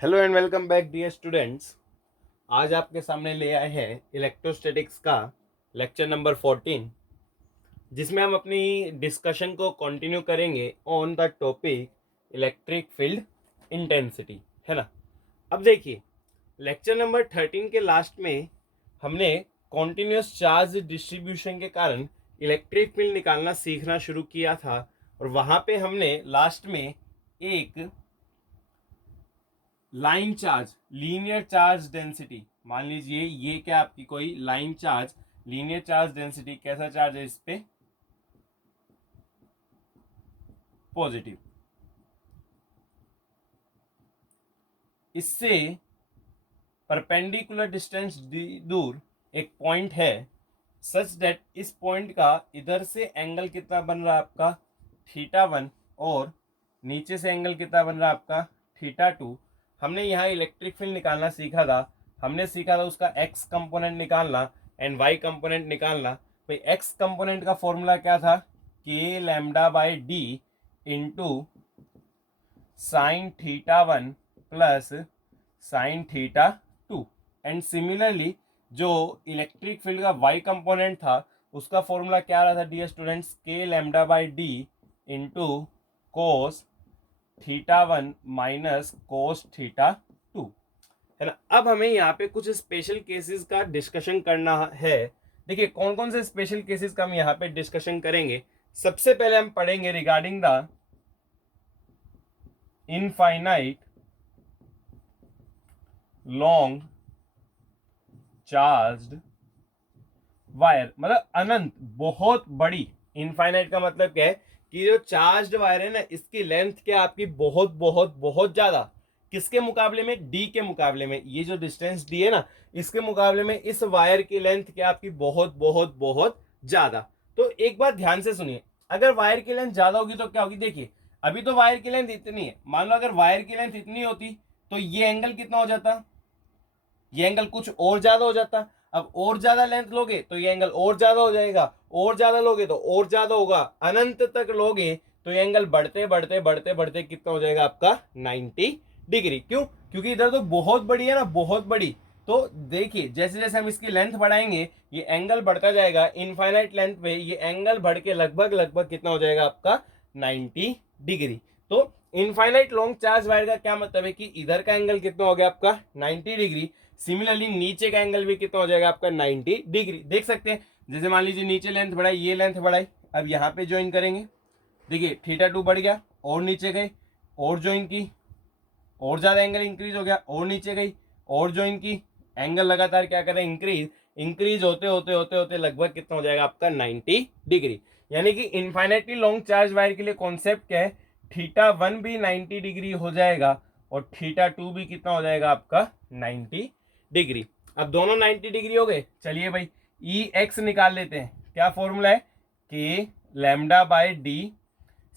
Hello and welcome back dear students. आज आपके सामने ले आए हैं इलेक्ट्रोस्टैटिक्स का लेक्चर नंबर 14, जिसमें हम अपनी डिस्कशन को कंटिन्यू करेंगे on the topic electric field intensity, है ना। अब देखिए, लेक्चर नंबर 13 के लास्ट में हमने कॉन्टिन्यूस चार्ज डिस्ट्रीब्यूशन के कारण इलेक्ट्रिक फील्ड निकालना सीखना शुरू किया था, और वहाँ पे हमने लास्ट में एक line charge, linear charge density, मान लीजिए ये क्या आपकी कोई line charge, linear charge density कैसा चार्ज है इस पे, पॉजिटिव। इससे परपेंडिकुलर डिस्टेंस दूर एक पॉइंट है, सच दैट इस पॉइंट का इधर से एंगल कितना बन रहा है आपका θ1, और नीचे से एंगल कितना बन रहा है आपका θ2। हमने यहाँ इलेक्ट्रिक फील्ड निकालना सीखा था। हमने सीखा था उसका एक्स कंपोनेंट निकालना एंड वाई कंपोनेंट निकालना। भाई एक्स कंपोनेंट का फॉर्मूला क्या था, K lambda by D into sine θ1 plus sine θ2। And similarly जो इलेक्ट्रिक फील्ड का वाई कंपोनेंट था उसका फॉर्मूला क्या रहा था dear students, K lambda by D into cos θ1 minus cos θ2, है ना। अब हमें यहाँ पे कुछ स्पेशल केसेस का डिस्कशन करना है। देखिए कौन कौन से स्पेशल केसेस का हम यहाँ पे डिस्कशन करेंगे। सबसे पहले हम पढ़ेंगे regarding the infinite long charged wire, मतलब अनंत बहुत बड़ी। इनफाइनाइट का मतलब क्या है कि जो चार्ज्ड वायर है ना, इसकी लेंथ क्या आपकी बहुत बहुत बहुत ज्यादा, किसके मुकाबले में, डी के मुकाबले में। ये जो डिस्टेंस डी है ना, इसके मुकाबले में इस वायर की लेंथ क्या आपकी बहुत बहुत बहुत ज्यादा। तो एक बात ध्यान से सुनिए, अगर वायर की लेंथ ज्यादा होगी तो क्या होगी। देखिए अभी तो वायर की लेंथ इतनी है, मान लो अगर वायर की लेंथ इतनी होती तो ये एंगल कितना हो जाता, ये एंगल कुछ और ज्यादा हो जाता। अब और ज्यादा लेंथ लोगे तो ये एंगल और ज्यादा हो जाएगा, और ज्यादा लोगे तो और ज्यादा होगा, अनंत तक लोगे तो ये एंगल बढ़ते बढ़ते बढ़ते बढ़ते कितना हो जाएगा आपका 90 डिग्री। क्यों, क्योंकि इधर तो बहुत बड़ी है ना, बहुत बड़ी। तो देखिए जैसे जैसे हम इसकी लेंथ बढ़ाएंगे ये एंगल बढ़ता जाएगा, इनफाइनाइट लेंथ पे ये एंगल बढ़ के लगभग लगभग कितना हो जाएगा आपका 90 डिग्री। तो इनफाइनाइट लॉन्ग चार्ज वायर का क्या मतलब है कि इधर का एंगल कितना हो गया आपका 90 डिग्री, सिमिलरली नीचे का एंगल भी कितना हो जाएगा आपका 90 डिग्री। देख सकते हैं, जैसे मान लीजिए नीचे लेंथ बढ़ाई, ये लेंथ बढ़ाई, अब यहाँ पे ज्वाइन करेंगे, देखिए θ2 बढ़ गया और नीचे गए, और ज्वाइन की, और ज्यादा एंगल इंक्रीज हो गया, और नीचे गई, और ज्वाइन की, एंगल लगातार क्या करें इंक्रीज, इंक्रीज होते होते होते होते लगभग कितना हो जाएगा आपका 90 डिग्री। यानी कि इनफाइनाइटली लॉन्ग चार्ज वायर के लिए कॉन्सेप्ट क्या है, θ1 भी 90 डिग्री हो जाएगा और θ2 भी कितना हो जाएगा आपका 90 डिग्री। अब दोनों 90 डिग्री हो गए, चलिए भाई ई एक्स निकाल लेते हैं। क्या फॉर्मूला है, K lambda by D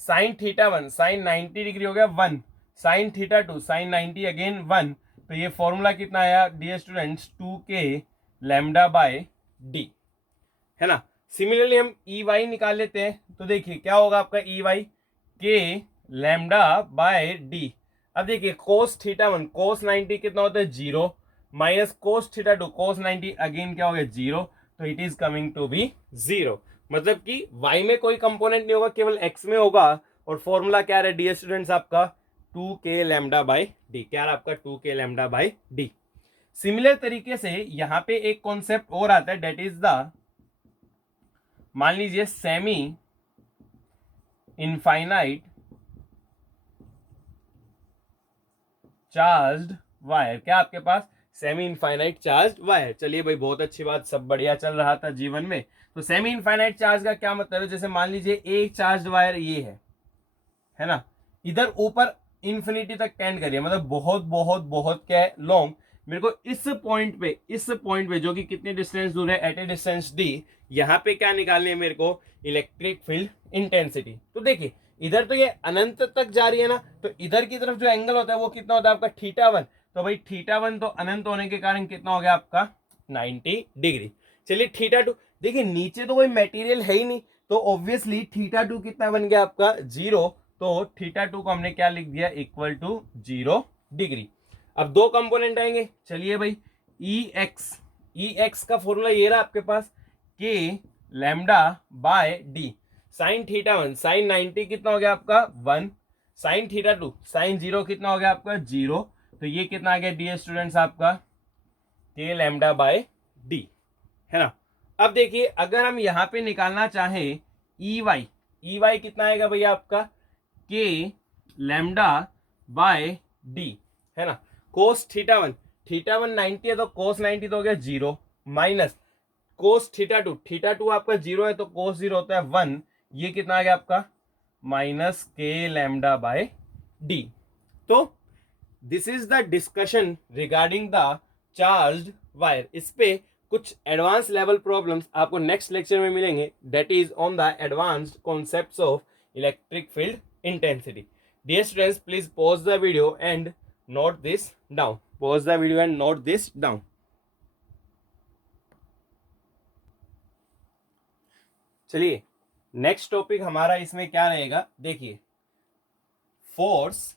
sine θ1, sine 90 degree हो गया 1, साइन θ2 साइन 90 अगेन 1। तो ये फॉर्मूला कितना आया dear students, 2k lambda by D, है ना। सिमिलरली हम ई वाई निकाल लेते हैं, तो देखिए क्या होगा आपका ई वाई, के लैम्डा बाय डी। अब देखिए कोस θ1 कोस 90 कितना होता है 0, माइनस कोस θ2 कोस 90 अगेन क्या हो गया 0, तो it is coming to be 0। मतलब कि y में कोई कंपोनेंट नहीं होगा, केवल x में होगा। और फॉर्मूला क्या है डियर स्टूडेंट्स आपका 2k लैम्डा बाय डी, क्या है आपका 2k lambda by D. Similar तरीके से यहां पे एक कॉन्सेप्ट और आता है, डेट इज द, मान लीजिए सेमी इनफाइनाइट चार्ज्ड वायर, क्या आपके पास सेमी इनफाइनाइट चार्ज वायर। चलिए भाई बहुत अच्छी बात, सब बढ़िया चल रहा था जीवन में। तो सेमी इनफाइनाइट चार्ज का क्या मतलब है, जैसे मान लीजिए एक चार्ज वायर ये है ना, इधर ऊपर इंफिनिटी तक टेंड करिए, मतलब बहुत बहुत बहुत क्या है लॉन्ग। मेरे को इस पॉइंट पे, इस पॉइंट पे जो कि कितनी डिस्टेंस दूर है, एट ए डिस्टेंस डी, यहां पे क्या निकालनी है मेरे को, इलेक्ट्रिक फील्ड इंटेंसिटी। तो देखिए इधर तो ये अनंत तक जा रही है ना, तो इधर की तरफ जो एंगल होता है वो कितना होता है आपका θ1। तो भाई θ1 तो अनंत होने के कारण कितना हो गया आपका 90 डिग्री। चलिए θ2, देखिए नीचे तो कोई मटेरियल है ही नहीं, तो ऑब्वियसली θ2 कितना बन गया आपका 0। तो θ2 को हमने क्या लिख दिया, इक्वल टू 0 डिग्री। अब दो कंपोनेंट आएंगे, चलिए भाई, ई एक्स का फॉर्मूला ये रहा आपके पास, K lambda by D, sine theta 1 sine 90 कितना हो गया आपका 1, साइन थीटा 2 साइन 0 कितना हो गया आपका 0, तो ये कितना आ गया डियर स्टूडेंट्स आपका के लैम्डा बाय डी, है ना। अब देखिए अगर हम यहां पे निकालना चाहें ई वाई कितना आएगा भैया आपका के लैम्डा बाय डी, है ना। कोस थीटा 1 90 है तो कोस 90 तो हो गया 0, माइनस कोस थीटा 2 आपका 0 है तो कोस 0 होता है 1, ये कितना आ गया आपका minus K lambda by D. तो this is the discussion regarding the charged wire. इस पे कुछ एडवांस लेवल प्रॉब्लम्स आपको नेक्स्ट लेक्चर में मिलेंगे, that is on the advanced concepts of electric field intensity. Dear students, please pause the video and note this down, pause the video and note this down. चलिए next topic हमारा इसमें क्या रहेगा, देखिए, force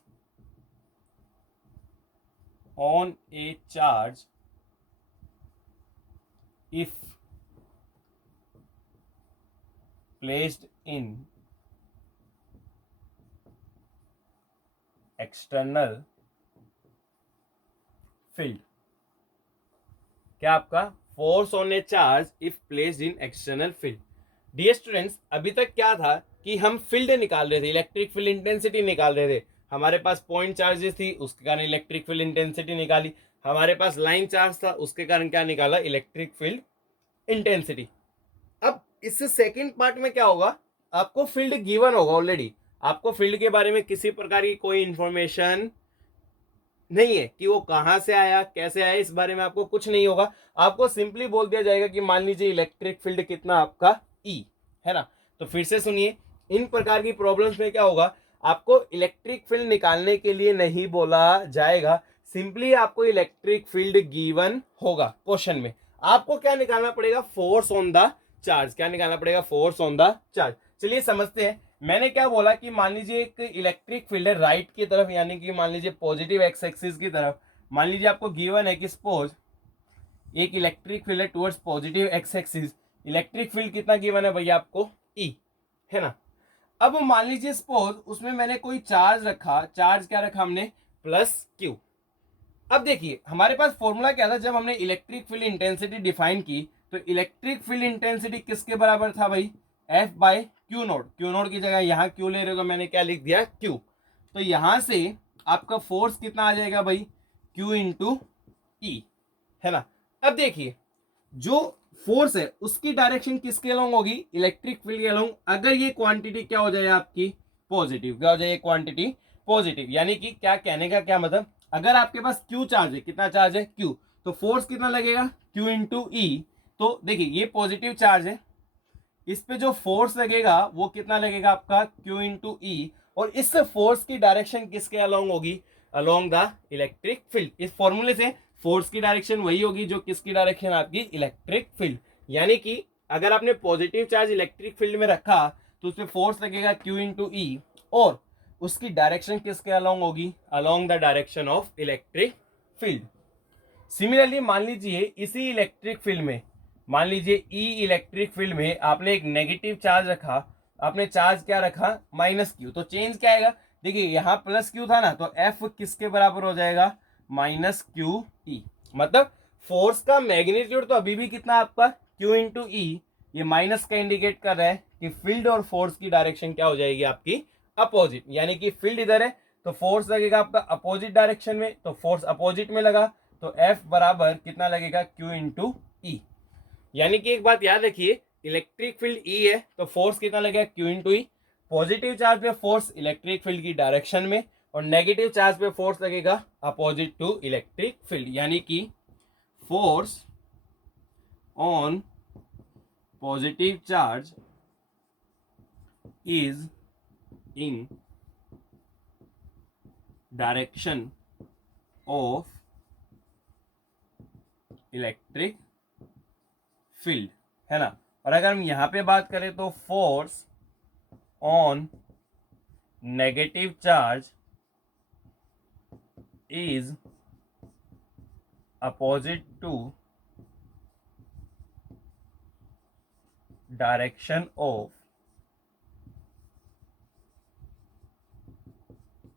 on a charge if placed in external field, क्या आपका force on a charge if placed in external field. Dear students, अभी तक क्या था कि हम फील्ड निकाल रहे थे, इलेक्ट्रिक फील्ड इंटेंसिटी निकाल रहे थे, हमारे पास पॉइंट चार्जेस थी उसके कारण इलेक्ट्रिक फील्ड इंटेंसिटी निकाली, हमारे पास लाइन चार्ज था उसके कारण क्या निकाला इलेक्ट्रिक फील्ड इंटेंसिटी। अब इससे सेकंड पार्ट में क्या होगा, आपको फील्ड गिवन होगा ऑलरेडी, आपको फील्ड के बारे में किसी प्रकार की कोई इंफॉर्मेशन नहीं है कि वो कहां से आया कैसे आया, इस बारे में आपको कुछ नहीं होगा, आपको सिंपली बोल दिया जाएगा कि मान लीजिए इलेक्ट्रिक फील्ड कितना आपका ई, है ना। तो फिर से सुनिए, इन प्रकार की प्रॉब्लम्स में क्या होगा, आपको इलेक्ट्रिक फील्ड निकालने के लिए नहीं बोला जाएगा, सिंपली आपको इलेक्ट्रिक फील्ड गिवन होगा क्वेश्चन में, आपको क्या निकालना पड़ेगा फोर्स ऑन द चार्ज, क्या निकालना पड़ेगा फोर्स ऑन द चार्ज। चलिए समझते हैं, मैंने क्या बोला कि मान लीजिए एक इलेक्ट्रिक फील्ड है राइट की तरफ, यानी कि मान लीजिए पॉजिटिव एक्स एक्सिस की तरफ, मान लीजिए आपको गिवन है कि सपोज एक इलेक्ट्रिक फील्ड है towards positive x axis, electric field कितना गिवन है भैया आपको ई, है ना। अब मान लीजिए सपोज उसमें मैंने कोई चार्ज रखा, चार्ज क्या रखा हमने प्लस क्यू। अब देखिए हमारे पास फॉर्मूला क्या था जब हमने इलेक्ट्रिक फील्ड इंटेंसिटी डिफाइन की, तो इलेक्ट्रिक फील्ड इंटेंसिटी किसके बराबर था भाई F by Q naught, Q naught की जगह यहाँ क्यू ले रहे हो तो मैंने क्या लिख दिया क्यू, तो यहां से आपका फोर्स कितना आ जाएगा भाई क्यू इंटू ई, है ना। अब देखिए जो फोर्स है उसकी डायरेक्शन किसके अलोंग होगी इलेक्ट्रिक फील्ड के अलोंग, अगर ये क्वांटिटी क्या हो जाए आपकी पॉजिटिव, क्या हो जाए क्वांटिटी पॉजिटिव, यानी कि क्या कहने का क्या मतलब, अगर आपके पास क्यू चार्ज है, कितना चार्ज है क्यू, तो फोर्स कितना लगेगा क्यू इंटू ई, तो देखिए ये पॉजिटिव चार्ज है, इस पे जो फोर्स लगेगा वो कितना लगेगा आपका क्यू इंटू ई, और इस फोर्स की डायरेक्शन किसके अलोंग होगी अलोंग द इलेक्ट्रिक फील्ड। इस फॉर्मूले से फोर्स की डायरेक्शन वही होगी जो किसकी डायरेक्शन आपकी इलेक्ट्रिक फील्ड, यानी कि अगर आपने पॉजिटिव चार्ज इलेक्ट्रिक फील्ड में रखा तो उसमें फोर्स लगेगा क्यू इंटू ई, और उसकी डायरेक्शन किसके अलोंग होगी along the direction of electric field. Similarly मान लीजिए इसी इलेक्ट्रिक फील्ड में, मान लीजिए ई इलेक्ट्रिक फील्ड में आपने एक नेगेटिव चार्ज रखा, आपने चार्ज क्या रखा माइनस क्यू, तो चेंज क्या आएगा, देखिए यहाँ प्लस क्यू था ना, तो एफ किसके बराबर हो जाएगा माइनस क्यू ई, मतलब फोर्स का मैग्नीट्यूड तो अभी भी कितना आपका क्यू इंटू ई, ये माइनस का इंडिकेट कर रहा है कि फील्ड और फोर्स की डायरेक्शन क्या हो जाएगी आपकी अपोजिट, यानी कि फील्ड इधर है तो फोर्स लगेगा आपका अपोजिट डायरेक्शन में, तो फोर्स अपोजिट में लगा तो एफ बराबर कितना लगेगा क्यू इंटू ई, यानी कि एक बात याद रखिए इलेक्ट्रिक फील्ड ई है तो फोर्स कितना लगेगा क्यू इंटू ई, पॉजिटिव चार्ज पे फोर्स इलेक्ट्रिक फील्ड की डायरेक्शन में, और नेगेटिव चार्ज पे फोर्स लगेगा अपोजिट टू इलेक्ट्रिक फील्ड, यानी कि force on positive charge is in direction of electric field, है ना। और अगर हम यहां पे बात करें तो force on negative charge is opposite to direction of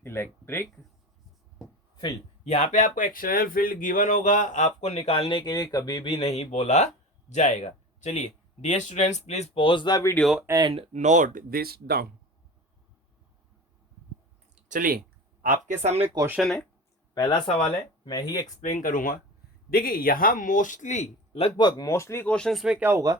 electric field. यहां पे आपको एक्सटर्नल फील्ड गिवन होगा, आपको निकालने के लिए कभी भी नहीं बोला जाएगा। चलिए dear students, please pause the video and note this down. चलिए आपके सामने क्वेश्चन है, पहला सवाल है, मैं ही एक्सप्लेन करूंगा। देखिए यहां लगभग मोस्टली क्वेश्चंस में क्या होगा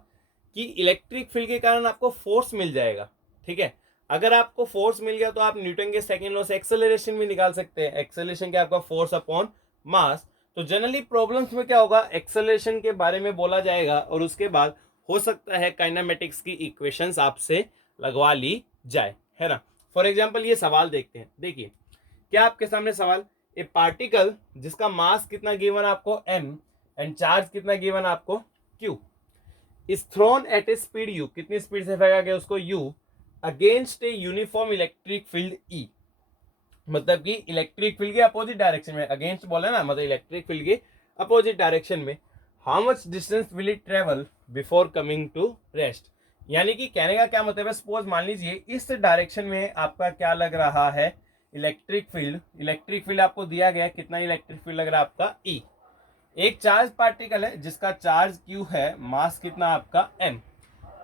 कि इलेक्ट्रिक फील्ड के कारण आपको फोर्स मिल जाएगा। ठीक है, अगर आपको फोर्स मिल गया तो आप न्यूटन के सेकंड लॉ से एक्सेलरेशन भी निकाल सकते हैं। एक्सेलरेशन क्या आपका फोर्स अपॉन मास। तो जनरली प्रॉब्लम्स में क्या होगा, एक्सेलरेशन के बारे में बोला जाएगा और उसके बाद हो सकता है काइनेमेटिक्स की इक्वेशंस आपसे लगवा ली जाए, है ना। फॉर एग्जाम्पल ये सवाल देखते हैं। देखिए क्या आपके सामने सवाल, ए पार्टिकल जिसका मास कितना गिवन आपको m एंड चार्ज कितना गिवन आपको q is thrown at a speed u, कितनी स्पीड से फेंका गया उसको u, against a uniform electric field E। मतलब कि इलेक्ट्रिक फील्ड के अपोजिट डायरेक्शन में, अगेंस्ट बोले ना, मतलब इलेक्ट्रिक फील्ड के अपोजिट डायरेक्शन में, how much distance will it travel before coming to rest. यानी कि कहने का क्या मतलब है, सपोज मान लीजिए इस डायरेक्शन में आपका क्या लग रहा है, इलेक्ट्रिक फील्ड आपको दिया गया, कितना इलेक्ट्रिक फील्ड लग रहा है आपका E। एक चार्ज पार्टिकल है जिसका चार्ज Q है, मास कितना आपका m,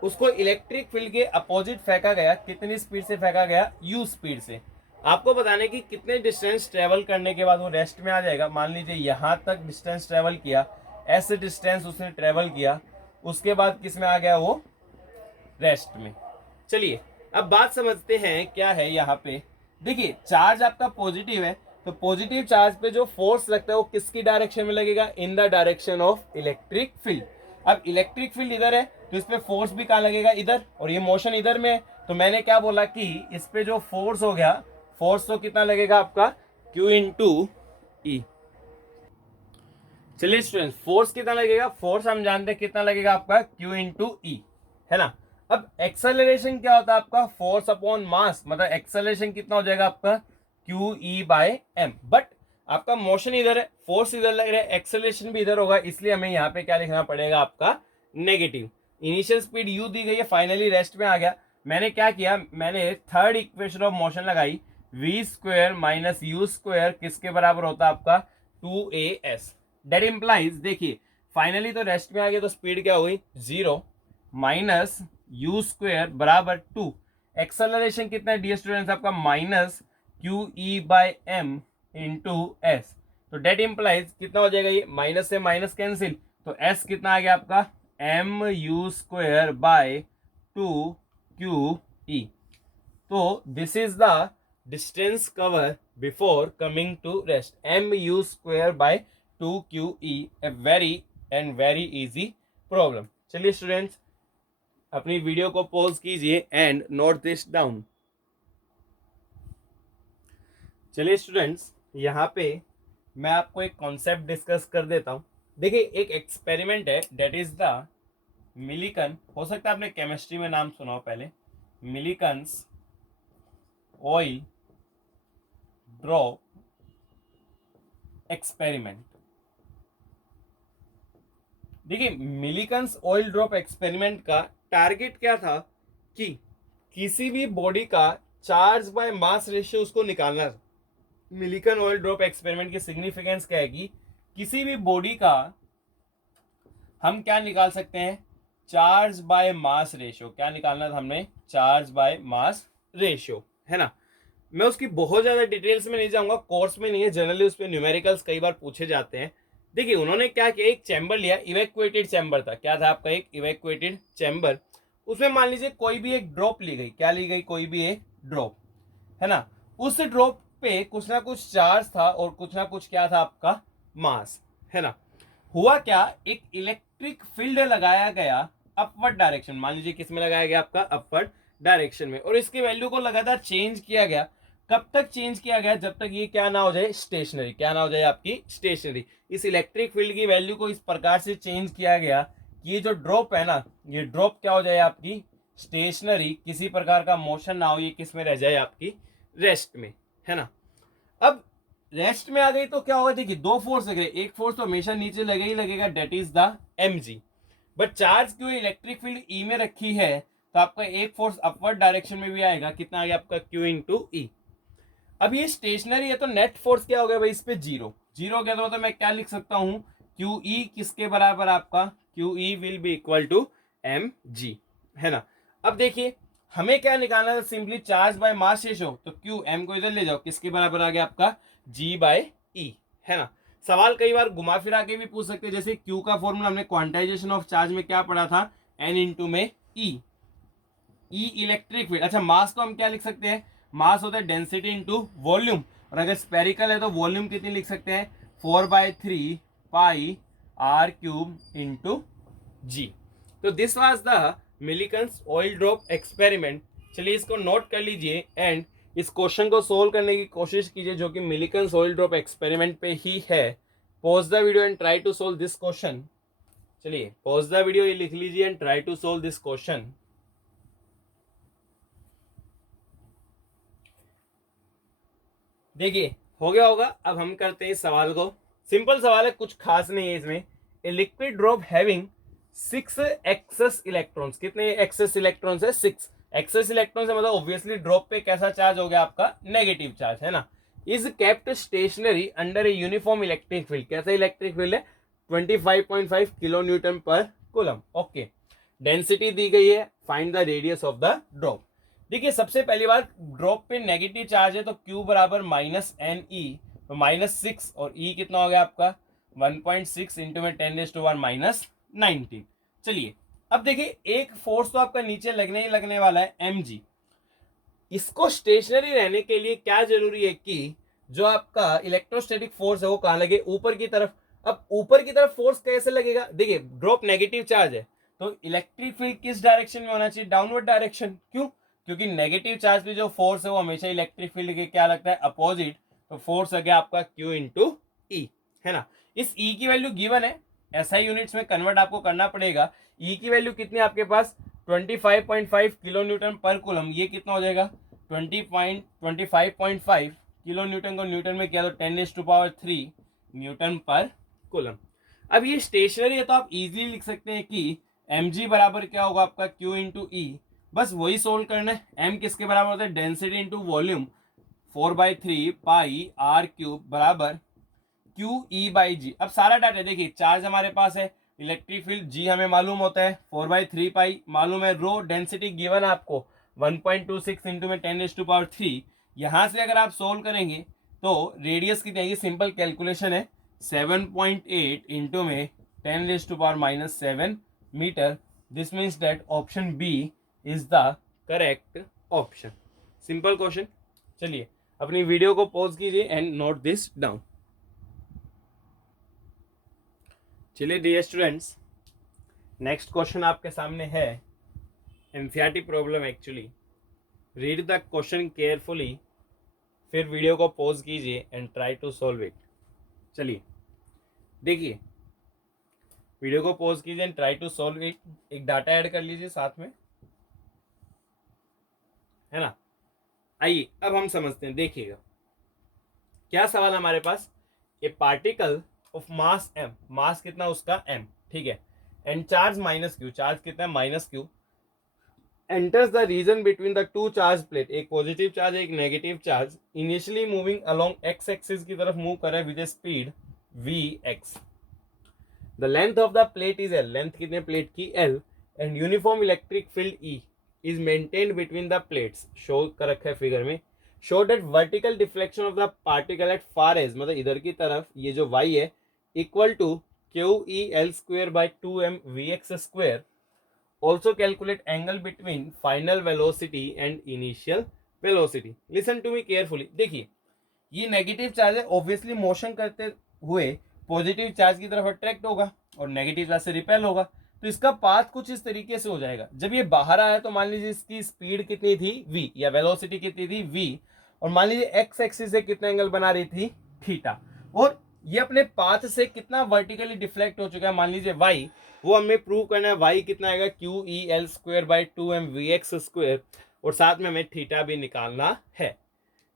उसको इलेक्ट्रिक फील्ड के अपोजिट फेंका गया, कितनी स्पीड से फेंका गया, u स्पीड से। आपको बताने की कितने डिस्टेंस ट्रेवल करने के बाद वो रेस्ट में आ जाएगा। मान लीजिए यहां तक डिस्टेंस ट्रेवल किया, ऐसे डिस्टेंस उसने ट्रेवल किया, उसके बाद किस में आ गया, वो रेस्ट में। चलिए अब बात समझते हैं क्या है यहाँ पे। देखिए चार्ज आपका पॉजिटिव है, तो पॉजिटिव चार्ज पे जो फोर्स लगता है वो किसकी डायरेक्शन में लगेगा, in the direction of electric field. अब इलेक्ट्रिक फील्ड इधर है तो इस पे फोर्स भी कहाँ लगेगा, इधर, और ये मोशन इधर में है। तो मैंने क्या बोला कि इस पे जो फोर्स हो गया, फोर्स तो कितना लगेगा आपका Q इंटू ई। चलिए स्टूडेंट, फोर्स कितना लगेगा, फोर्स हम जानते हैं कितना लगेगा आपका Q इंटू ई, है ना। अब एक्सेलरेशन क्या होता है आपका, फोर्स अपॉन मास, मतलब एक्सेलरेशन कितना हो जाएगा आपका Q E by M। But आपका मोशन इधर है, फोर्स इधर लग रहा है, एक्सेलरेशन भी इधर होगा, इसलिए हमें यहाँ पे क्या लिखना पड़ेगा आपका नेगेटिव। इनिशियल स्पीड u दी गई है, फाइनली रेस्ट में आ गया। मैंने क्या किया, मैंने थर्ड इक्वेशन ऑफ मोशन लगाई, v square minus you square किसके बराबर होता है आपका 2as। डेट इम्प्लाइज, देखिए फाइनली तो रेस्ट में आ गया, तो स्पीड क्या हुई 0 माइनस यू स्क्वायर बराबर 2। एक्सेलरेशन कितना है डियर स्टूडेंट्स आपका minus Q E by M into S. तो डेट इम्प्लाइज कितना हो जाएगा, ये माइनस से माइनस कैंसिल, तो एस कितना आ गया आपका M U square by 2 Q E. तो this is the distance cover before coming to rest, M U square by 2 Q E, a very easy problem. चलिए स्टूडेंट्स अपनी वीडियो को पॉज कीजिए एंड नोट दिस डाउन। चलिए students यहाँ पे मैं आपको एक कॉन्सेप्ट डिस्कस कर देता हूँ। देखिए एक एक्सपेरिमेंट है, डेट इज द मिलिकन, हो सकता है आपने केमिस्ट्री में नाम सुना हो पहले, मिलिकन्स ऑयल ड्रॉप एक्सपेरिमेंट। देखिए मिलिकन्स ऑयल ड्रॉप एक्सपेरिमेंट का टारगेट क्या था कि किसी भी बॉडी का चार्ज बाय मास रेशियो उसको निकालना था। मिलिकन ऑयल ड्रॉप एक्सपेरिमेंट की सिग्निफिकेंस क्या है कि किसी भी बॉडी का हम क्या निकाल सकते हैं, चार्ज बाय मास रेशियो। क्या निकालना था हमने, चार्ज बाय मास रेशियो, है ना। मैं उसकी बहुत ज्यादा डिटेल्स में नहीं जाऊंगा, कोर्स में नहीं है, जनरली उस पर न्यूमेरिकल्स कई बार पूछे जाते हैं। देखिए उन्होंने क्या किया, एक चैम्बर लिया, इवैक्यूएटेड चैम्बर था। क्या था आपका, एक इवैक्यूएटेड चैम्बर। उसमें मान लीजिए कोई भी एक ड्रॉप ली गई, क्या ली गई, कोई भी एक ड्रॉप, है ना। उस ड्रॉप पे कुछ ना कुछ चार्ज था और कुछ ना कुछ क्या था आपका मास, है ना। हुआ क्या, एक इलेक्ट्रिक फील्ड लगाया गया अपवर्ड डायरेक्शन, मान लीजिए किस में लगाया गया आपका अपवर्ड डायरेक्शन में, और इसकी वैल्यू को लगातार चेंज किया गया। कब तक चेंज किया गया, जब तक ये क्या ना हो जाए स्टेशनरी, क्या ना हो जाए आपकी स्टेशनरी। इस इलेक्ट्रिक फील्ड की वैल्यू को इस प्रकार से चेंज किया गया कि ये जो ड्रॉप है ना, ये ड्रॉप क्या हो जाए आपकी स्टेशनरी, किसी प्रकार का मोशन ना हो, ये किस में रह जाए आपकी रेस्ट में, है ना। अब रेस्ट में आ गई तो क्या होगा, देखिए दो फोर्स लग रहे, एक फोर्स तो हमेशा नीचे लगे ही लगेगा, that is the mg। But charge क्यों इलेक्ट्रिक फील्ड ई में रखी है, तो आपका एक फोर्स अपवर्ड डायरेक्शन में भी आएगा, कितना आ गया आपका q इंटू ई। अब ये स्टेशनरी है तो नेट फोर्स क्या हो गया भाई, इस पे जीरो, जीरो हो गया तो मैं क्या लिख सकता हूं, क्यू ई किसके बराबर आपका, Q E will be equal to M G, है ना। अब देखिए हमें क्या निकालना था, simply charge by mass ratio, तो क्यू एम को इधर ले जाओ, किसके बराबर आ गया आपका जी बाय ई, है ना। सवाल कई बार घुमा फिरा के भी पूछ सकते हैं, जैसे क्यू का फॉर्मूला हमने क्वांटाइजेशन ऑफ चार्ज में क्या पढ़ा था, एन इंटू में ई, ई इलेक्ट्रिक फील्ड। अच्छा मास को हम क्या लिख सकते हैं, मास होता है डेंसिटी इंटू वॉल्यूम, और अगर स्पेरिकल है तो वॉल्यूम कितनी लिख सकते हैं, 4/3 पाई आर क्यूब इंटू जी। तो this was the Millikan's oil drop experiment. चलिए इसको नोट कर लीजिए एंड इस क्वेश्चन को सोल्व करने की कोशिश कीजिए, जो कि मिलिकन्स ऑयल ड्रॉप एक्सपेरिमेंट पे ही है। Pause the video and try to solve this question. चलिए पॉज द वीडियो, ये लिख लीजिए and try to solve this question. देखिए हो गया होगा। अब हम करते हैं इस सवाल को, सिंपल सवाल है, कुछ खास नहीं है इसमें। A liquid drop having 6 excess electrons, कितने एक्सेस इलेक्ट्रॉन्स है, 6 एक्सेस इलेक्ट्रॉन्स है, मतलब ऑब्वियसली ड्रॉप पे कैसा चार्ज हो गया आपका, नेगेटिव चार्ज, है ना। Is kept stationary under a uniform electric field, कैसा इलेक्ट्रिक फील्ड है, 25.5 किलो न्यूटन पर कूलम। ओके, डेंसिटी दी गई है, find the radius of the drop. देखिए सबसे पहली बात, ड्रॉप पे नेगेटिव चार्ज है तो Q बराबर माइनस एन ई, तो -6, और E कितना हो गया आपका 1.6 इंटू में 10⁻⁻⁻, -19। चलिए अब देखिए एक फोर्स तो आपका नीचे लगने ही लगने वाला है mg। इसको स्टेशनरी रहने के लिए क्या जरूरी है कि जो आपका इलेक्ट्रोस्टैटिक फोर्स है वो कहाँ लगे, ऊपर की तरफ। अब ऊपर की तरफ फोर्स कैसे लगेगा, देखिए ड्रॉप नेगेटिव चार्ज है तो इलेक्ट्रिक फील्ड किस डायरेक्शन में होना चाहिए, डाउनवर्ड डायरेक्शन। क्यों, क्योंकि नेगेटिव चार्ज पे जो फोर्स है वो हमेशा इलेक्ट्रिक फील्ड के क्या लगता है, अपोजिट। तो फोर्स आ गया आपका Q इंटू ई, है ना। इस E की वैल्यू गिवन है, SI यूनिट्स में कन्वर्ट आपको करना पड़ेगा। E की वैल्यू कितनी आपके पास 25.5 किलो न्यूटन पर कूलम, ये कितना हो जाएगा 25.5 किलो न्यूटन को न्यूटन में किया तो 10⁻³ न्यूटन पर कूलम। अब ये स्टेशनरी है तो आप इजीली लिख सकते हैं कि mg बराबर क्या होगा आपका Q इंटू ई। बस वही सोल्व करना है, m किसके बराबर होता है, density into volume, 4/3 pi R cube बराबर क्यू ई बाई जी। अब सारा डाटा देखिए, चार्ज हमारे पास है, इलेक्ट्रिक फील्ड जी हमें मालूम होता है, 4/3 पाई मालूम है, रो डेंसिटी गिवन है आपको 1.26 इंटू में 10⁻³ यहां से अगर आप सोल्व करेंगे तो रेडियस कितनी आएगी, सिंपल कैलकुलेशन है, 7.8 इंटू में 10⁻⁻7 metre. This means that option B is the correct option. Simple question. चलिए अपनी वीडियो को पॉज कीजिए एंड नोट दिस डाउन। चलिए डियर स्टूडेंट्स, नेक्स्ट क्वेश्चन आपके सामने है, NCERT problem actually. Read the question carefully, फिर वीडियो को पॉज कीजिए and try to solve it. चलिए देखिए, वीडियो को पॉज कीजिए and try to solve it. एक डाटा ऐड कर लीजिए साथ में, है ना। आइए अब हम समझते हैं, देखिएगा क्या सवाल हमारे पास। A particle of mass m, mass कितना उसका m, ठीक है, एंड चार्ज -q, चार्ज कितना है -q, enters the region between the two charge plate, एक पॉजिटिव चार्ज एक negative charge, initially moving along x axis की तरफ मूव कर रहा है with speed vx। The length of the plate is l, length कितने प्लेट की l, and uniform electric field E is maintained between the plates, show कर रखा है फिगर में। Show that vertical deflection of the particle at far edge, मतलब इधर की तरफ ये जो y है, equal to QEL² / 2m vx²। Also calculate angle between final velocity and initial velocity. Listen to me carefully. देखिए ये नेगेटिव चार्ज है, ऑब्वियसली मोशन करते हुए पॉजिटिव चार्ज की तरफ अट्रैक्ट होगा और नेगेटिव चार्ज से रिपेल होगा। तो इसका पाथ कुछ इस तरीके से हो जाएगा। जब ये बाहर आया तो मान लीजिए इसकी स्पीड कितनी थी v, या वेलोसिटी कितनी थी v, और मान लीजिए एक्स एक्सिस से कितना एंगल बना रही थी थीटा, और ये अपने पाथ से कितना वर्टिकली डिफ्लेक्ट हो चुका है, मान लीजिए y, वो हमें प्रूव करना है। y कितना आएगा QEL² / 2m vx², और साथ में हमें थीटा भी निकालना है।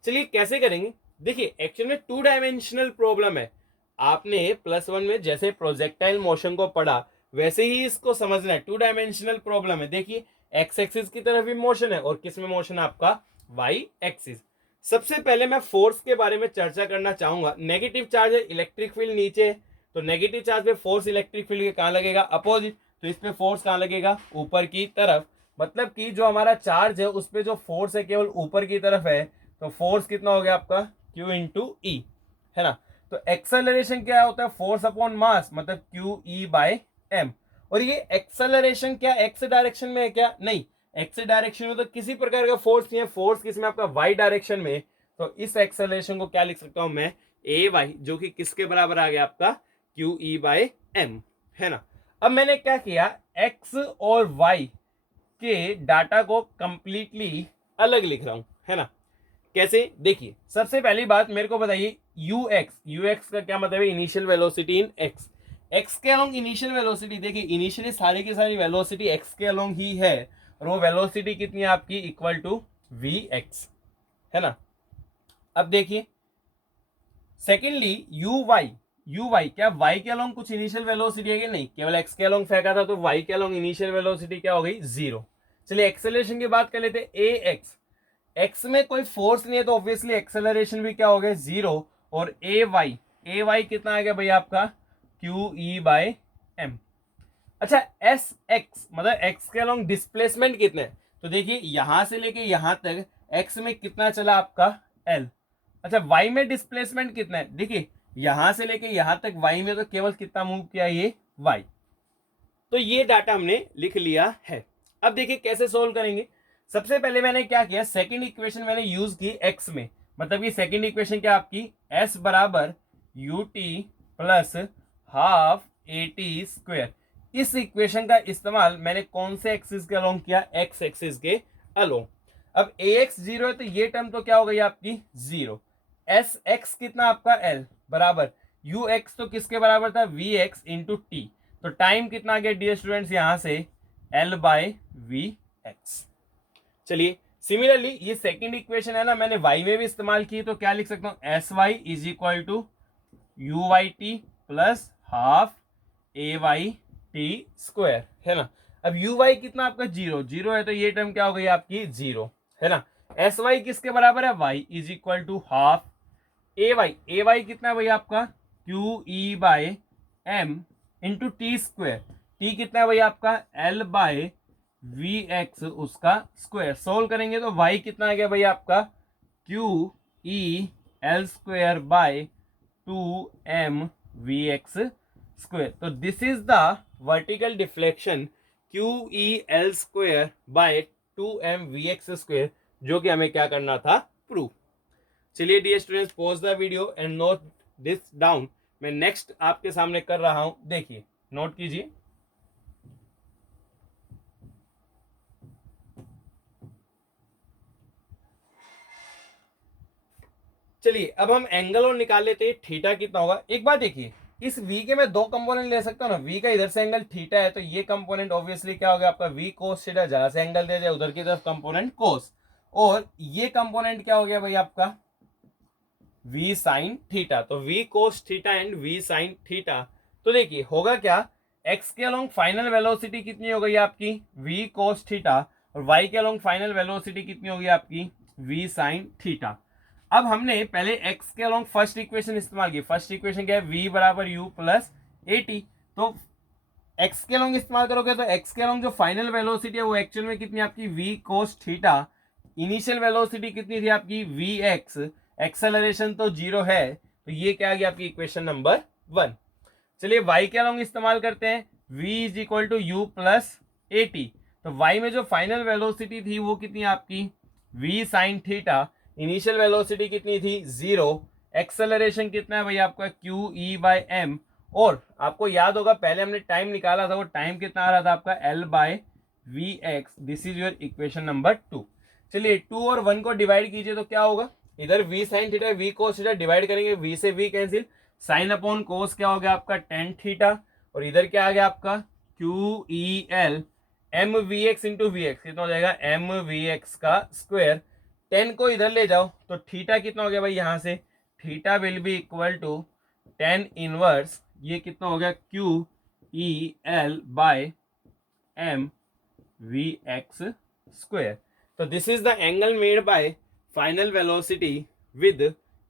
चलिए कैसे करेंगे, देखिए एक्चुअल में 2 डायमेंशनल प्रॉब्लम है। आपने +1 में जैसे प्रोजेक्टाइल मोशन को पढ़ा वैसे ही इसको समझना है। 2 डायमेंशनल प्रॉब्लम है। देखिए एक्स एक्सिस की तरफ भी मोशन है और किस में मोशन है आपका वाई एक्सिस। सबसे पहले मैं फोर्स के बारे में चर्चा करना चाहूंगा। नेगेटिव चार्ज है, इलेक्ट्रिक फील्ड नीचे है, तो नेगेटिव चार्ज पे फोर्स इलेक्ट्रिक फील्ड के कहाँ लगेगा अपोजिट, तो इस पे फोर्स कहाँ लगेगा ऊपर की तरफ। मतलब कि जो हमारा चार्ज है उस पे जो फोर्स है केवल ऊपर की तरफ है, तो फोर्स कितना हो गया आपका Q इंटू ई, है ना। तो एक्सेलरेशन क्या होता है फोर्स अपॉन मास, मतलब क्यू ई बाय एम। और ये एक्सेलरेशन क्या एक्स डायरेक्शन में है क्या, नहीं, एक्स डायरेक्शन में तो किसी प्रकार का फोर्स नहीं है, फोर्स किसमें आपका वाई डायरेक्शन में। तो इस एक्सेलरेशन को क्या लिख सकता हूं मैं ए वाई, जो कि किसके बराबर आ गया आपका क्यू ई बाय एम, है ना। अब मैंने क्या किया, एक्स और वाई के डाटा को कंप्लीटली अलग लिख रहा हूं, है ना। कैसे, देखिए सबसे पहली बात मेरे को बताइए यूएक्स का क्या मतलब है, इनिशियल वेलोसिटी इन एक्स। एक्स के अलोंग इनिशियल वेलोसिटी, देखिए इनिशियली सारी की सारी वेलोसिटी एक्स के अलोंग ही है, और वो वेलोसिटी कितनी है आपकी इक्वल टू वी एक्स, है ना। अब देखिए सेकेंडली यू वाई क्या वाई के अलोंग कुछ इनिशियल वेलोसिटी है कि नहीं, केवल एक्स के अलोंग फेंका था तो वाई के अलोंग इनिशियल वेलोसिटी क्या हो गई जीरो। चलिए एक्सेलरेशन की बात कर लेते हैं, ए एक्स, एक्स में कोई फोर्स नहीं है तो ऑब्वियसली एक्सेलरेशन भी क्या हो गया जीरो। और ए वाई कितना आ गया भाई आपका क्यू ई बाय एम। अच्छा एस एक्स मतलब एक्स के अलोंग डिस्प्लेसमेंट कितने, तो देखिए यहां से लेके यहां तक एक्स में कितना चला आपका एल। अच्छा वाई में डिस्प्लेसमेंट कितना है, देखिए यहां से लेके यहां तक वाई में तो केवल कितना मूव किया ये वाई। तो ये डाटा हमने लिख लिया है। अब देखिए कैसे सोल्व करेंगे। सबसे पहले मैंने क्या किया, सेकंड इक्वेशन मैंने यूज की एक्स में, मतलब कि सेकंड इक्वेशन क्या आपकी एस बराबर you T plus half A T square. इस इक्वेशन का इस्तेमाल मैंने कौन से एक्सिस के अलोंग किया, एक्स एक्सिस के अलोंग। अब ए एक्स जीरो है तो ये टर्म तो क्या हो गई आपकी जीरो। एस एक्स कितना आपका एल बराबर यू एक्स तो किसके बराबर था वी एक्स इंटू टी। तो टाइम कितना आ गया डियर स्टूडेंट्स यहां से एल बाय वी एक्स। चलिए सिमिलरली ये सेकंड इक्वेशन है ना, मैंने वाई में भी इस्तेमाल की, तो क्या लिख सकता हूं S Y is equal to U Y T plus half A Y T square, है ना। अब यू वाई कितना आपका जीरो, जीरो है तो ये टर्म क्या हो गई आपकी जीरो, है ना। एस वाई किसके बराबर है Y is equal to half A Y कितना है भाई आपका Q E by M into T square. T कितना है भाई आपका एल बाय वी एक्स उसका स्क्वायर। सोल्व करेंगे तो वाई कितना आ गया भाई आपका Q E L square by two M V X square. तो this is the vertical deflection Q E L square by two M V X square, जो कि हमें क्या करना था प्रूफ। चलिए dear students pause the video and note this down. मैं next आपके सामने कर रहा हूं, देखिए नोट कीजिए। चलिए अब हम एंगल और निकाल लेते हैं, थीटा कितना होगा। एक बात देखिए इस v के मैं दो कंपोनेंट ले सकता हूँ ना, v का इधर से एंगल थीटा है तो ये कंपोनेंट ऑब्वियसली क्या हो गया आपका v कोस थीटा, जहां से एंगल दिया जाए उधर की तरफ कंपोनेंट कोस, और ये कंपोनेंट क्या हो गया भाई आपका v साइन थीटा। तो v cos theta and v sine theta. तो देखिए होगा क्या, x के अलोंग फाइनल वेलोसिटी कितनी हो गई आपकी v कोस थीटा, और y के अलोंग फाइनल वेलोसिटी कितनी होगी आपकी v साइन थीटा। अब हमने पहले x के अलोंग फर्स्ट इक्वेशन इस्तेमाल की, फर्स्ट इक्वेशन क्या है v बराबर u प्लस ए टी। तो x के अलोंग इस्तेमाल करोगे तो x के अलोंग जो फाइनल वेलोसिटी है वो एक्चुअल में कितनी आपकी v cos theta, initial velocity कितनी थी आपकी v x, एक्सेलरेशन तो जीरो है, तो ये क्या आ गया आपकी इक्वेशन नंबर 1। चलिए y के अलोंग इस्तेमाल करते हैं, v is equal to U plus A T. तो y में जो फाइनल वेलोसिटी थी वो कितनी आपकी v sine theta, initial velocity कितनी थी जीरो, एक्सेलरेशन कितना है भाई आपका क्यू ई बाय एम, और आपको याद होगा पहले हमने टाइम निकाला था, वो टाइम कितना आ रहा था आपका L by V X. This is your equation number 2। चलिए 2 और 1 को डिवाइड कीजिए तो क्या होगा, इधर v sine theta v cos theta divide करेंगे, v से v कैंसिल, साइन अपॉन कोस क्या हो गया आपका टेन थीटा, और इधर क्या आ गया आपका Q E L M V X into V X, कितना हो जाएगा एम वी एक्स का स्क्वायर 10 को इधर ले जाओ तो थीटा कितना हो गया भाई, यहां से theta will be equal to 10 inverse, ये कितना हो गया Q E L by M V X square. तो this is the angle made by final velocity with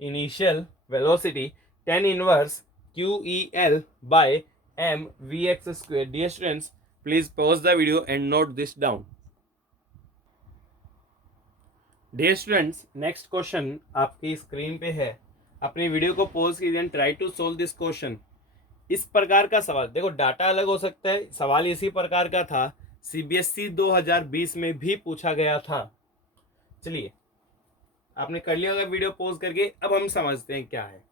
initial velocity 10 inverse Q E L by M V X square. Dear students, please pause the video and note this down. Dear students, next question आपकी screen पे है. अपनी video को pause कीजिए and try to solve this question. इस प्रकार का सवाल, देखो डाटा अलग हो सकता है, सवाल इसी प्रकार का था, सीबीएसई 2020 में भी पूछा गया था. चलिए, आपने कर लिया होगा वीडियो पॉज करके. अब हम समझते हैं क्या है.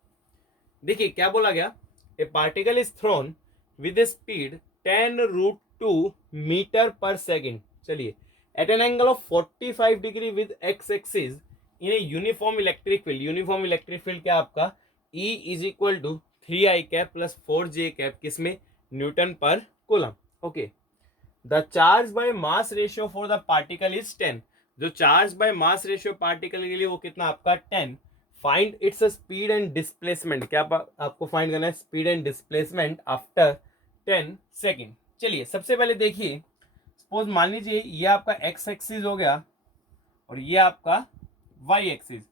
देखिए क्या बोला गया, a particle is thrown with a speed 10√2 metre पर सेकेंड. चलिए, at an angle of 45 degree with x axis in a uniform electric field. Uniform electric field क्या आपका, E is equal to 3i cap plus 4j cap, किसमें, newton पर coulomb. Okay, the charge by mass ratio for the particle is 10. जो charge by mass ratio particle के लिए वो कितना आपका 10. Find its speed and displacement. क्या आपको फाइंड करना है, speed and displacement after 10 second. चलिए सबसे पहले देखिए, सपोज मान लीजिए ये आपका एक्स एक्सिस हो गया और ये आपका वाई एक्सिस.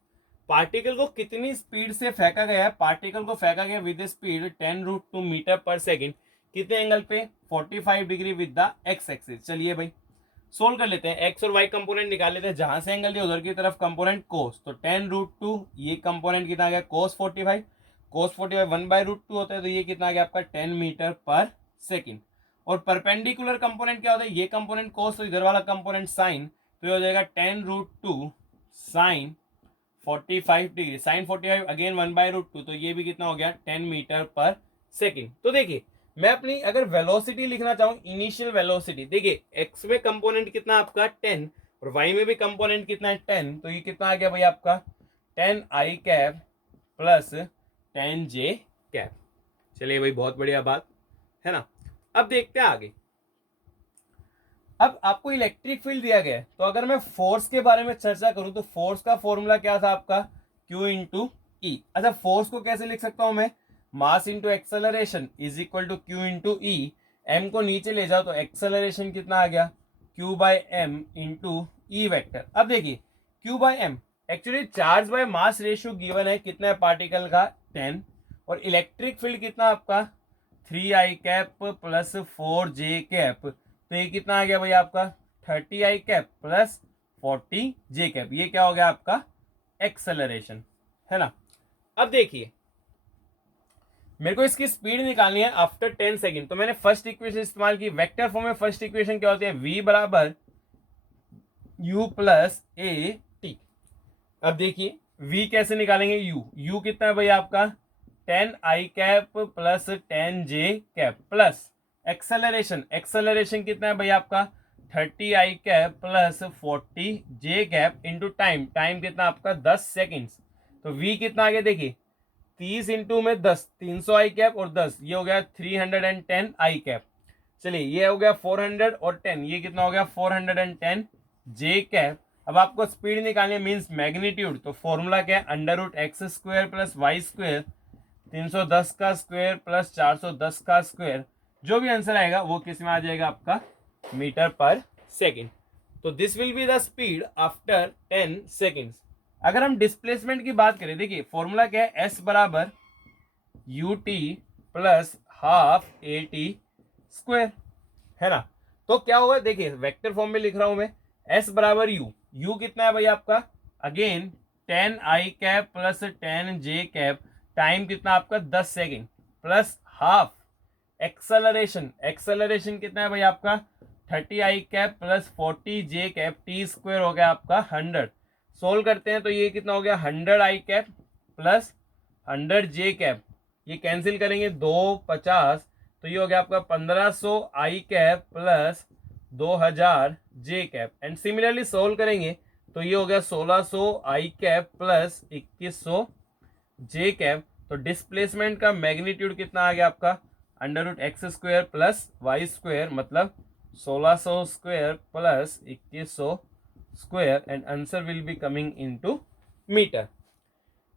पार्टिकल को कितनी स्पीड से फेंका गया है, पार्टिकल को फेंका गया विद स्पीड 10√2 मीटर पर सेकेंड. कितने एंगल पे, 45 degree with the x axis. चलिए भाई सोल्व कर लेते हैं, एक्स और वाई कंपोनेंट निकाल लेते हैं. जहां से एंगल दिया उधर की तरफ कंपोनेंट कोस, तो 10√2, ये कंपोनेंट कितना आ गया कोस 45. कोस 45 1/√2 होता है, तो ये कितना आ गया आपका 10 मीटर पर सेकेंड. और परपेंडिकुलर कंपोनेंट क्या होता है, ये कंपोनेंट कोस, तो इधर वाला कंपोनेंट साइन, तो ये हो जाएगा 10√2 साइन 45 डिग्री. साइन 45 अगेन 1/√2, तो ये भी कितना हो गया 10 मीटर पर सेकेंड. तो देखिए मैं अपनी अगर वेलोसिटी लिखना चाहूं, इनिशियल वेलोसिटी, देखिए एक्स में कंपोनेंट कितना आपका 10 और वाई में भी कंपोनेंट कितना है 10, तो ये कितना आ गया भाई आपका 10i cap plus 10j cap. चलिए भाई बहुत बढ़िया बात है ना. अब देखते हैं आगे. अब आपको इलेक्ट्रिक फील्ड दिया गया है, तो अगर मैं फोर्स के बारे में चर्चा करूं तो फोर्स का फॉर्मूला क्या था आपका, Q इंटू ई. अच्छा, फोर्स को कैसे लिख सकता हूं मैं, mass into acceleration is equal to Q into E. M को नीचे ले जाओ तो एक्सेलरेशन कितना आ गया, Q by M into E vector. अब देखिए Q by M, actually charge by mass ratio given है, कितना है पार्टिकल का 10, और इलेक्ट्रिक फील्ड कितना आपका 3i cap plus 4j cap, तो ये कितना आ गया भाई आपका 30i cap plus 40j cap. ये क्या हो गया आपका एक्सेलरेशन, है ना. अब देखिए मेरे को इसकी स्पीड निकालनी है आफ्टर 10 सेकेंड, तो मैंने फर्स्ट इक्वेशन इस्तेमाल की. वेक्टर फॉर्म में फर्स्ट इक्वेशन क्या होती है, v बराबर u प्लस ए टी. अब देखिए v कैसे निकालेंगे, u कितना है भाई आपका 10i cap plus 10j cap plus acceleration कितना है भाई आपका 30i cap plus 40j cap into time कितना आपका 10 सेकेंड्स. तो v कितना आ गया, देखिए 30 इंटू में 10, 300i कैप और 10, ये हो गया 310i कैप. चलिए ये हो गया 400 और 10, ये कितना हो गया 410j कैप. अब आपको स्पीड निकालनी है, मीन्स मैग्नीट्यूड, तो फॉर्मूला क्या है √x² प्लस y², 310 का स्क्वायर प्लस 410 का स्क्वायर. जो भी आंसर आएगा वो किस में आ जाएगा आपका मीटर पर सेकेंड. तो this will be the speed after 10 seconds. अगर हम डिस्प्लेसमेंट की बात करें, देखिए फॉर्मूला क्या है, s बराबर ut plus half at square, है ना. तो क्या होगा, देखिए वेक्टर फॉर्म में लिख रहा हूं मैं, s बराबर u कितना है भाई आपका, again 10i cap plus 10j cap, time कितना आपका 10 सेकेंड, प्लस हाफ एक्सेलरेशन कितना है भाई आपका 30i cap plus 40j cap, T square हो गया आपका 100. सोल्व करते हैं तो ये कितना हो गया 100i cap plus 100j cap, ये कैंसिल करेंगे 250, तो ये हो गया आपका 1500i cap plus 2000j cap. And similarly solve करेंगे तो ये हो गया 1600i cap plus 2100j cap. तो डिस्प्लेसमेंट का मैग्नीट्यूड कितना आ गया आपका √x² प्लस y² मतलब 1600² plus 2100 square and answer will be coming into metre.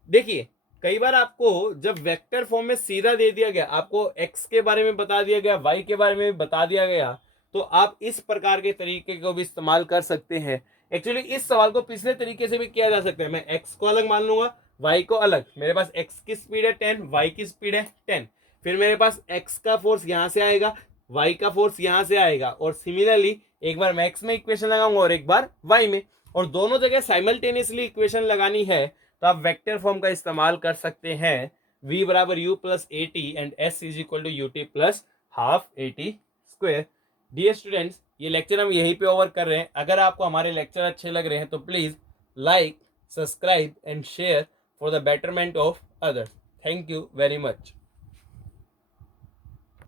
देखिए कई बार आपको जब वेक्टर फॉर्म में सीधा दे दिया गया, आपको x के बारे में बता दिया गया, y के बारे में बता दिया गया, तो आप इस प्रकार के तरीके को भी इस्तेमाल कर सकते हैं। एक्चुअली इस सवाल को पिछले तरीके से भी किया जा सकता है। मैं x को अलग मान लूंगा, y को अलग। मेरे पास x की स्पीड है 10, y की स्पीड है 10। फिर मेरे पास x का फोर्स यहां से आएगा, y का फोर्स यहां से आएगा, और सिमिलरली एक बार मैं x में इक्वेशन लगाऊंगा और एक बार y में, और दोनों जगह साइमल्टेनियसली इक्वेशन लगानी है तो आप वेक्टर फॉर्म का इस्तेमाल कर सकते हैं। v बराबर u plus A T and s is equal to U T plus half A T square. Dear students, ये लेक्चर हम यहीं पे ओवर कर रहे हैं। अगर आपको हमारे लेक्चर अच्छे लग रहे हैं तो please like, subscribe and share for the betterment of others. Thank you very much.